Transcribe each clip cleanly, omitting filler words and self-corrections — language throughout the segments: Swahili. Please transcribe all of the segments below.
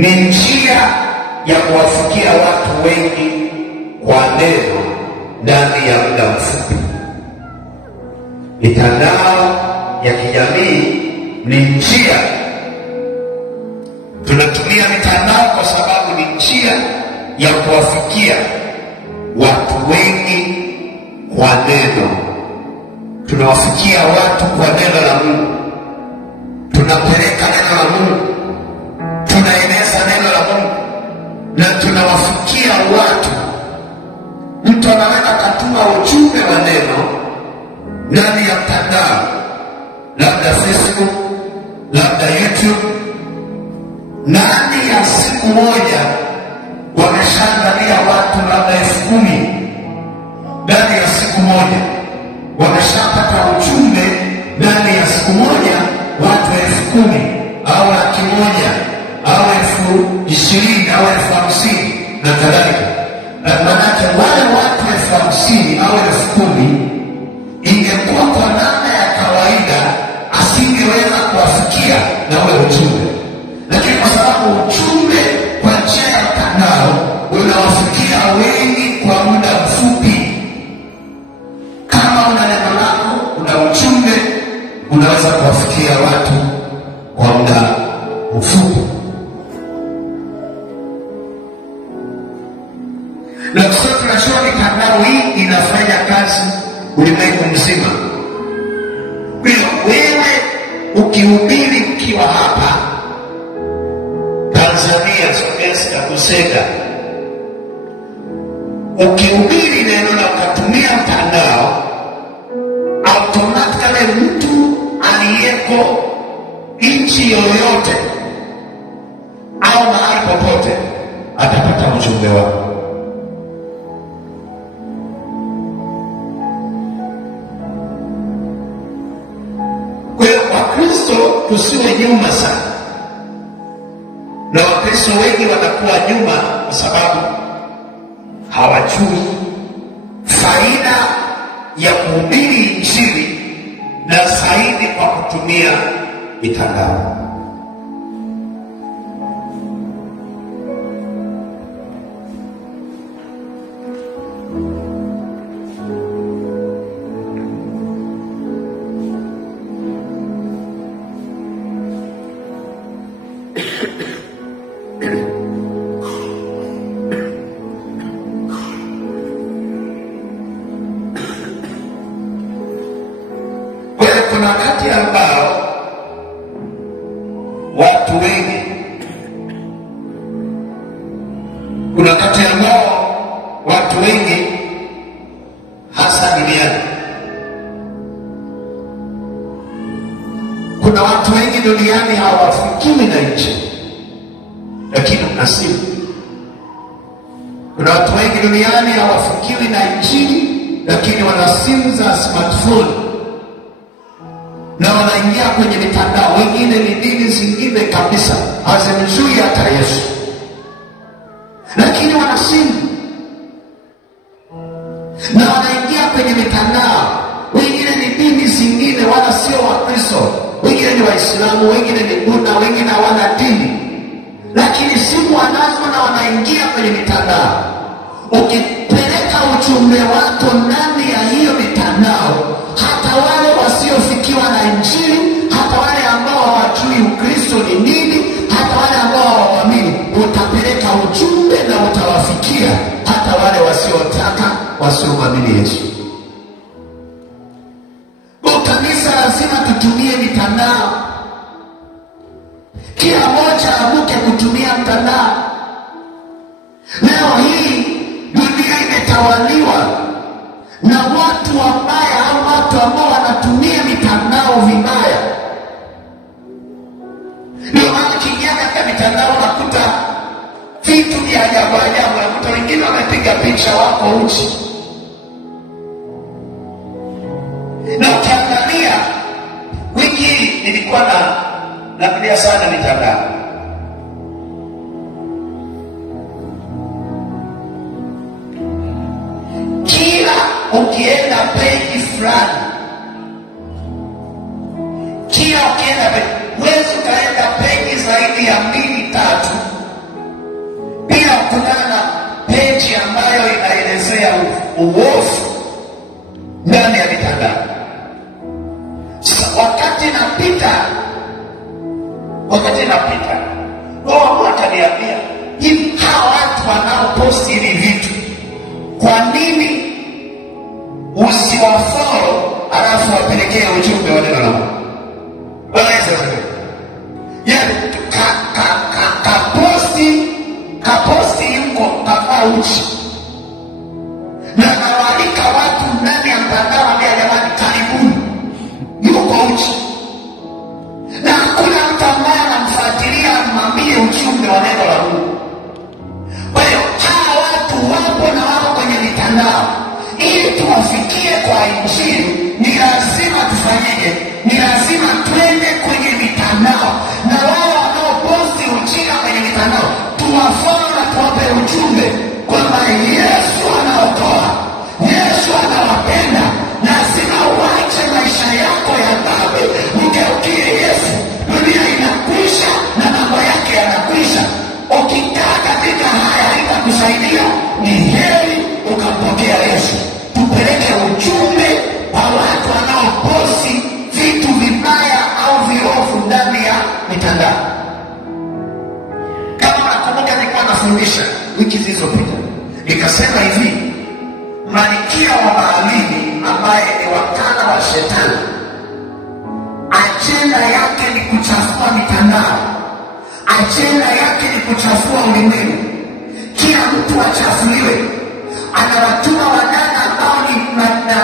ni njia ya kuwafikia watu wengi kwa neno ndani ya muda mfupi. Mitandao ya kijamii ni njia, tunatumia mitandao kwa sababu ni njia ya kuwafikia watu wengi kwa neno. Tunawafikia watu kwa neno la Mungu, tunapeleka neno la Mungu, tunaeneza neno la Mungu na tunawafikia watu. Mtu anaweza kutuma ujumbe wa neno ndani ya mtandao, labda Facebook, labda YouTube. Ndani ya siku moja wameshaangalia watu labda 10,000. Ndani ya siku moja wameshapata ujumbe. Ndani ya siku moja watu 10,000 au 100,000 au 20,000 au 50,000 na kadhalika. Maanake wale watu 50,000 au 10,000 ingekuwa kwa namna ya kawaida asingeweza kuwafikia na ule ujumbe, lakini kwa sababu ujumbe kwa njia ya mtandao unawafikia wengi kwa muda mfupi. Kama una neno lako, una ujumbe, unaweza kuwafikia watu kwa muda mfupi. Na kusema tunashua mitandao hii inafanya kazi ulimwengu mzima. Kwa hiyo wewe ukihubiri ukiwa hapa Tanzania, Songea na Kusega, ukihubiri neno na ukatumia mtandao, automatically mtu aliyeko nchi yoyote au mahali popote atapata ujumbe wako. Kwa hiyo Wakristo tusiwe nyuma sana, na Wakristo wengi wanakuwa nyuma kwa sababu hawajui faida ya kuhubiri Injili na zaidi kwa kutumia mitandao. Kuna wakati ambao watu wengi, hasa duniani, kuna watu wengi duniani hawafikiwi na nchi, lakini una simu. Kuna watu wengi duniani hawafikiwi na Injili, lakini wana simu za smartphone na wanaingia kwenye mitandao. Wengine ni dini zingine kabisa, hazimjui hata Yesu, lakini wana simu na wanaingia kwenye mitandao. Wengine ni dini zingine, wala sio Wakristo. Wengine ni Waislamu, wengine ni Buddha, wengine hawana dini, lakini simu wanazo na wanaingia kwenye mitandao. Ukipeleka ujumbe wako ndani ya hiyo mitandao, hata wale wasiofikiwa na Injili, hata wale ambao hawajui Ukristo ni nini, hata wale ambao hawaamini, utapeleka ujumbe na utawafikia hata wale wasiomwamini Yesu. Kwa kanisa lazima tutumie mitandao. Kila mmoja amuke kutumia mtandao. Leo hii dunia imetawaliwa na watu wabaya au watu ambao wanatumia mitandao vibaya. Ndio maana kiingia katika mitandao unakuta vitu vya ajabu ajabu. Unakuta wengine wamepiga picha wako uchi, na ukiangalia, wiki hii nilikuwa napitia sana mitandao. Kila ukienda peji fulani, kila ukienda peji, huwezi ukaenda peji zaidi ya 2-3 pia kuna peji ambayo inaelezea uovu ndani ya mitandao. Wakati napita Roho akaniambia, hivi hawa watu wanaoposti hivi vitu, kwa nini usiwafollow alafu wapelekee ujumbe wa neno la Mungu? Kaposti yuko kavaa uchi na nawalika watu ndani ya mtandao, ambia jamani, karibuni, yuko uchi, na hakuna mtu ambaye anamfuatilia amwambie ujumbe wa neno la Mungu. Kwa hiyo hawa watu wapo na wako kwenye mitandao. Ili tuwafikie kwa Injili, ni lazima tufanyeje? Ni lazima twende kwenye mitandao, na wao wanaoposti ujinga kwenye mitandao tuwafollow na tuwape ujumbe kwamba Yesu anaokoa, Yesu anawapenda. Lazima uache maisha yako ya dhambi, mgeukie Yesu. Dunia inakwisha na mambo yake yanakwisha. Ukikaa katika haya haitakusaidia. Ni heri ukampokea Yesu. Tupeleke ujumbe kwa watu wanaoposti vitu vibaya au viovu ndani ya mitandao. Kama nakumbuka nilikuwa nafundisha wiki zilizopita, nikasema hivi, Malkia wa Baalini ambaye ni wakala wa Shetani, ajenda yake ni kuchafua mitandao, ajenda yake ni kuchafua ulimwengu. Kila mtu achafuliwe. Anawatuma wadada ambao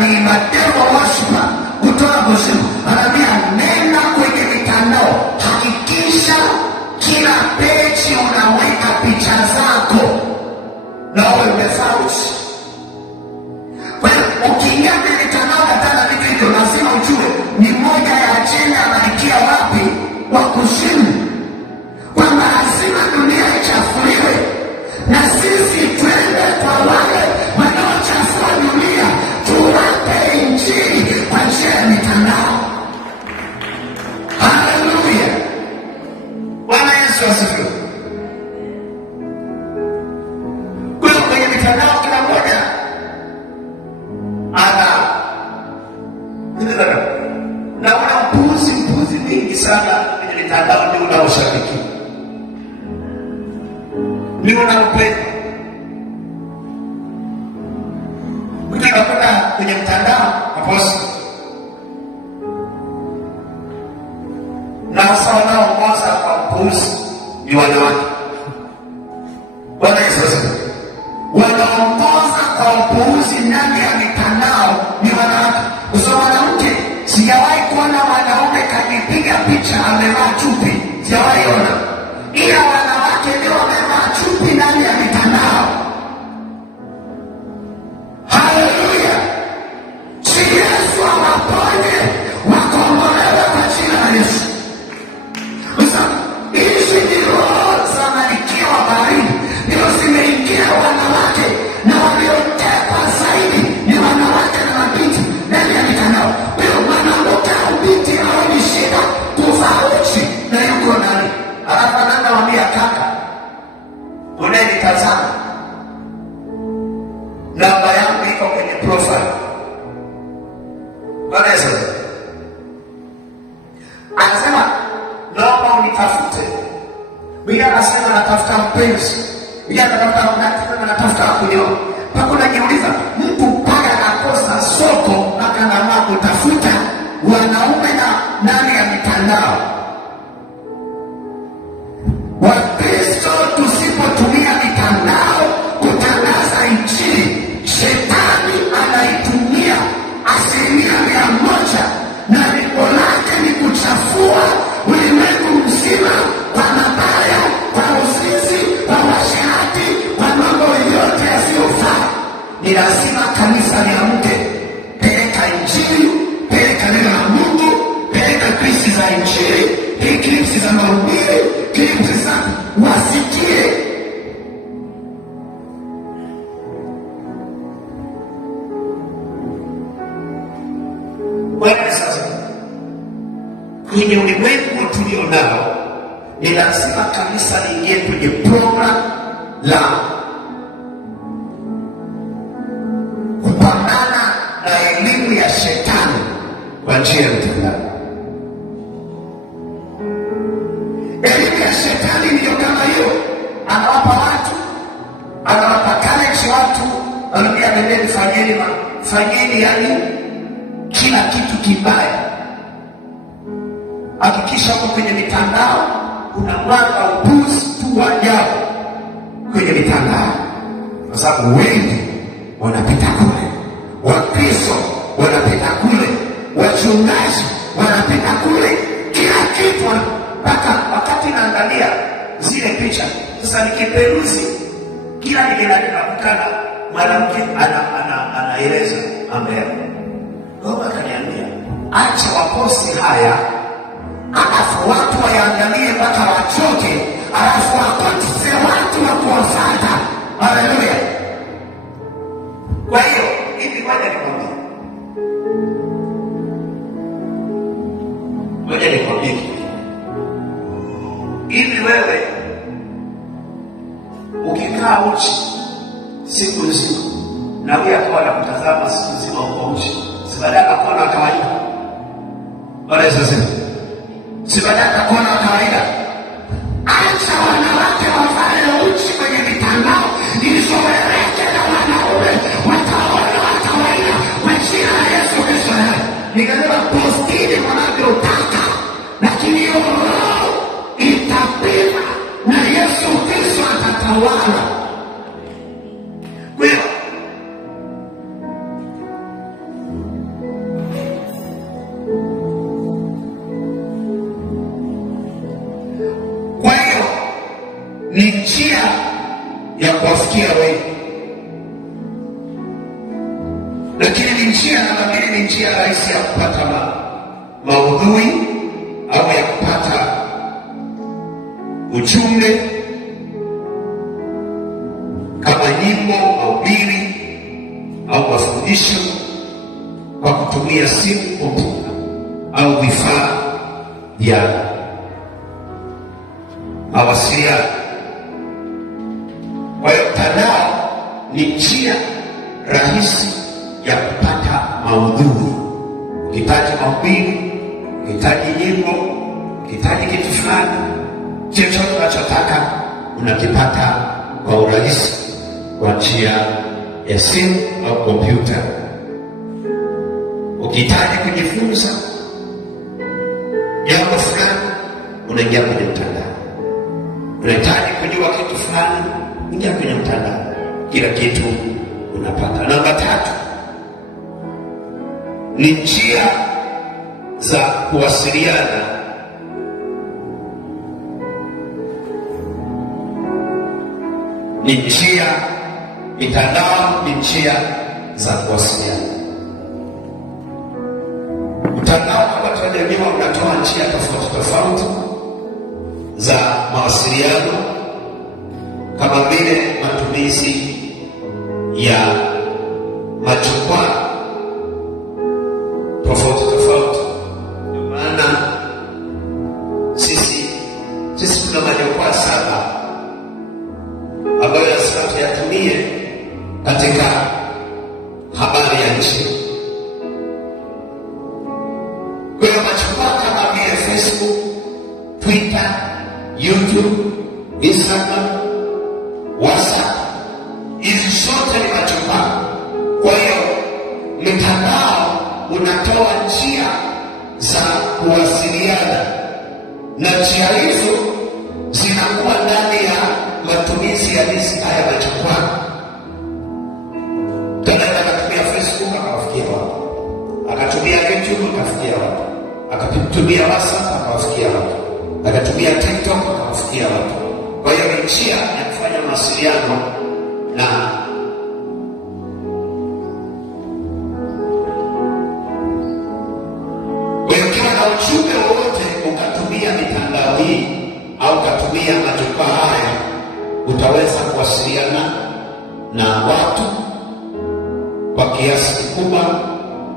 ni mademo worshiper kutoka Goshen. Anambia, nenda kwenye mitandao, hakikisha kila peji unaweka picha zako na wewe umefauti. Kwa hiyo ukiingia kwenye mitandao katana vitu hivyo, lazima ujue ni moja ya ajenda ya Malkia wapi wa Kuzimu, kwamba lazima dunia ichafuliwe, na sisi twende kwa wale wanaochafua dunia, tuwape Injili kwa njia ya mitandao. Haleluya! Bwana Yesu asifiwe. Kwa kwenye mitandao kila mmoja naona mpuzi mingi sana kwenye mitandao, ndio unaoshabiki, ndio unaopenda. Ukikapata kwenye mtandao aposti na sawa nao mwanza kwa mpuzi ni wanawake. Bwana Yesu asifiwe. Wanaongoza kwa upuuzi ndani ya mitandao ni wanawake. Uso mwanamke, sijawahi kuona wanaume kajipiga picha amevaa chupi, sijawahi ona. Ila wanawake ndio wamevaa chupi ndani ya mitandao. Haleluya! Si Yesu awaponye, wakombolewe kwa jina la Yesu. Hizi ni roho za Malkia wa Baalini ndio zimeingia wanawake, na waliotekwa zaidi ni wanawake na mabinti ndani ya mitandao. Leo mwanamke au binti haoni shida kuvaa uchi na yuko ndani, alafu anaenda wambia, kaka, unanitazama, namba yangu iko kwenye profile. Bwana Yesu anasema, naomba unitafute. Bila anasema natafuta mpenzi, bila anatafuta kunyoa. Pako najiuliza, mtu mpaka anakosa soko akanamua kutafuta wanaume na ndani ya mitandao. Wakristo tusipotumia mitandao kutangaza Injili, Shetani anaitumia 100%, na lengo lake ni kuchafua ulimwengu mzima kwa mabaya, kwa uzinzi, kwa uasherati, kwa mambo yote yasiyofaa. Ni lazima kanisa liamke, peleka Injili, peleka neno la Mungu, peleka klipsi za Injili, klipsi za mahubiri, klipsi za wasikie. Wewe sasa kwenye ulimwengu tulio nao, ni lazima kanisa liingie kwenye program la kupambana na elimu ya shetani kwa njia ya mtandao. Elimu ya shetani ndiyo kama hiyo, anawapa watu, anawapa challenge watu, anambia nendeni fanyeni yani kila kitu kibaya. Hakikisha uko kwenye mitandao kuna mwanga upuzi tu wa ajabu kwenye mitandao, kwa sababu wengi wanapita kule, Wakristo wanapita kule, wachungaji wanapita kule, kila kitu. Mpaka wakati naangalia zile picha sasa, nikiperuzi kila nikikutana mwanamke anaeleza ambaye Mungu akaniambia acha waposti haya, alafu watu waangalie mpaka wachoke, alafu wakose watu wa kuwafuata. Haleluya. Kwa hiyo hivi ngoja nikwambie hivi, wewe ukikaa uchi siku nzima na wewe akawa anakutazama siku nzima uko uchi, si badala kuona kawaida? Bwana sasa, si badala kuona kawaida? Acha wanawake wafanye uchi kwenye mitandao ili sowereke na wanaume wataona kawaida kwa jina la Yesu Kristo. Nikasema postini wanavyotaka, lakini hiyo roho itapima na Yesu Kristo atatawala. Kwa hiyo ni njia ya kuwafikia wengi, lakini ni njia na mbili, ni njia rahisi ya kupata maudhui au ya kupata ujumbe kama nyimbo, mahubiri au mafundisho kwa kutumia simu, kompyuta au vifaa vya mawasiliano. Kwa hiyo mtandao ni njia rahisi ya kupata maudhui. Ukihitaji mahubiri, ukihitaji nyimbo, ukihitaji kitu fulani, chochote unachotaka unakipata kwa urahisi kwa njia ya simu au kompyuta. Ukihitaji kujifunza jambo fulani, unaingia kwenye mtandao. Unahitaji kujua kitu fulani, ingia kwenye mtandao, kila kitu unapata. Namba 3 ni njia za kuwasiliana. Mitandao ni njia za kuwasiliana. Mtandao kama tunajua unatoa njia tofauti za mawasiliano, kama vile matumizi ya majukwaa tofauti. Maana sisi tuna majukwaa 7 ambayo sasa tuyatumie katika habari ya nchi. Kwa hiyo majukwaa kama vile Facebook, Twitter, YouTube, Instagram, WhatsApp, hizi zote ni majukwaa. Kwa hiyo mtandao unatoa njia za kuwasiliana, na njia hizo zinakuwa ndani ya matumizi ya hizi haya majukwaa. Tunaweza kutumia Facebook akawafikia watu, akatumia YouTube akafikia watu, akatumia WhatsApp akawafikia watu, akatumia TikTok akawafikia watu. Kwa hiyo ni njia ya kufanya mawasiliano. Na ukiwa na ujumbe wowote ukatumia mitandao hii au ukatumia majukwaa haya, utaweza kuwasiliana na watu kwa kiasi kikubwa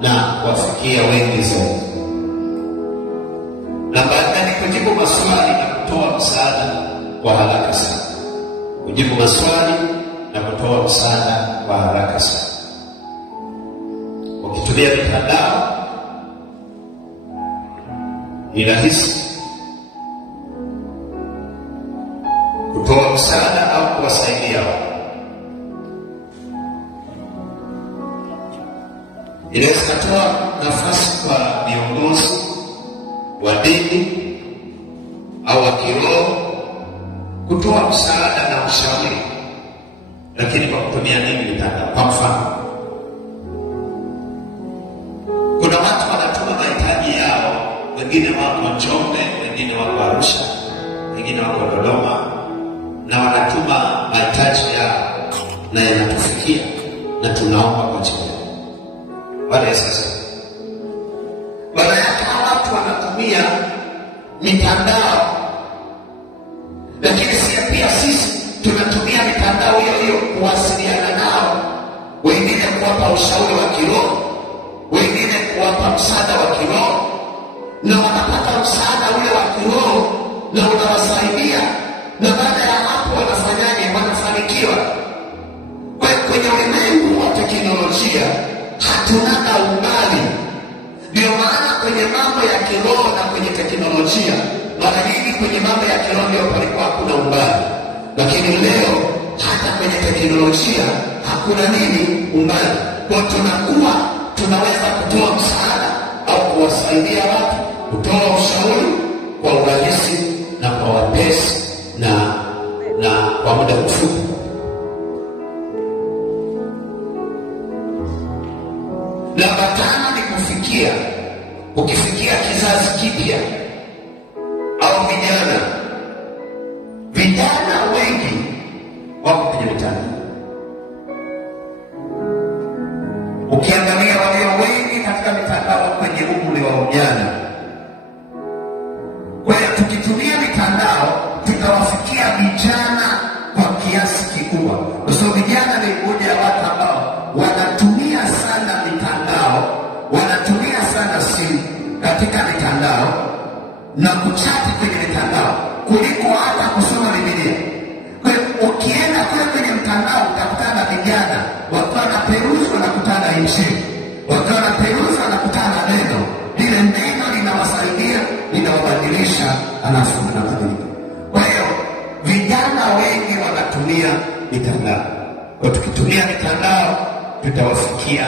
na kuwafikia wengi zaidi. Na baada ya kujibu maswali na kutoa msaada kwa haraka sana. kujibu maswali na kutoa msaada wa haraka sana. Ukitumia mitandao ni rahisi kutoa msaada au kuwasaidia watu. Inaweza kutoa nafasi kwa viongozi wa dini au wa kiroho kutoa msaada na ushauri, lakini kwa kutumia nini? Mitandao. Kwa mfano, kuna watu wanatuma mahitaji yao, wengine wako Njombe, wengine wako Arusha, wengine wako Dodoma, na wanatuma mahitaji yao na yanatufikia na tunaomba kwa ajili. Wale sasa baada ya watu wanatumia mitandao, lakini pia sisi tunatumia mitandao hiyo kuwasiliana nao, wengine kuwapa ushauri wa kiroho, wengine kuwapa msaada wa kiroho, na wanapata msaada ule wa kiroho na unawasaidia, na baada ya hapo wanafanyaje? Wanafanikiwa. Kwenye ulimwengu wa teknolojia hatunaga umbali. Ndio maana kwenye mambo ya kiroho na kwenye teknolojia, mara nyingi kwenye mambo ya kiroho ndio palikuwa hakuna umbali, lakini leo hata kwenye teknolojia hakuna nini? Umbali. Kwa tunaweza kutoa msaada au kuwasaidia watu, kutoa ushauri kwa urahisi na kwa wepesi na kwa muda mfupi. Namba 5 ni ukifikia kizazi kipya au vijana. Vijana wengi wako kwenye mitandao. Ukiangalia walio wengi katika mitandao kwenye umri wa ujana. Kwa hiyo tukitumia mitandao tutawafikia vijana kwa kiasi kikubwa. Kwa sababu vijana ni mmoja wa watu ambao wanatumia sana mitandao, wanatumia sana simu katika mitandao na kuchati kwenye mitandao kuliko hata kusoma Biblia. Kwa hiyo ukienda kwenye mtandao utakutana na vijana wakiwa na peruzi, wanakutana Injili, wakiwa na peruzi wanakutana neno. Lile neno linawasaidia, linawabadilisha, alafu wanabadilika. Kwa hiyo vijana wengi wanatumia mitandao. Kwa tukitumia mitandao tutawafikia